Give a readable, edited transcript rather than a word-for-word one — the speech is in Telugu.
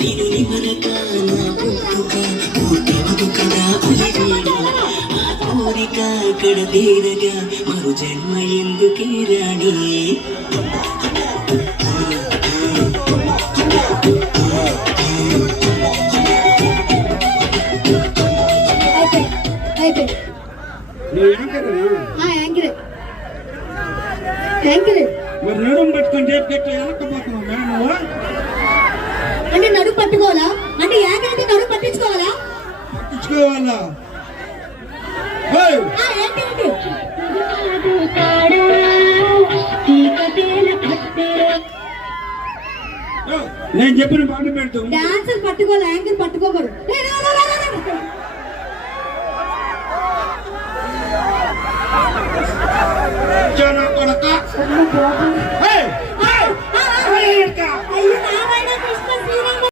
నేను నిమరక నా పుట్టుక పూర్తవదు కదా అలివేళ ఆ కోరిక కడతీరగా మరు జన్మ ఎందుకే రాణి అంటే నడుపు పట్టుకోవాలా అంటే యాంకర్ అంటే నడుపు పట్టించుకోవాలా నేను చెప్పిన పాట పెడతాం డాన్సర్ పట్టుకోవాలి యాంకర్ పట్టుకోకూడదు కొడక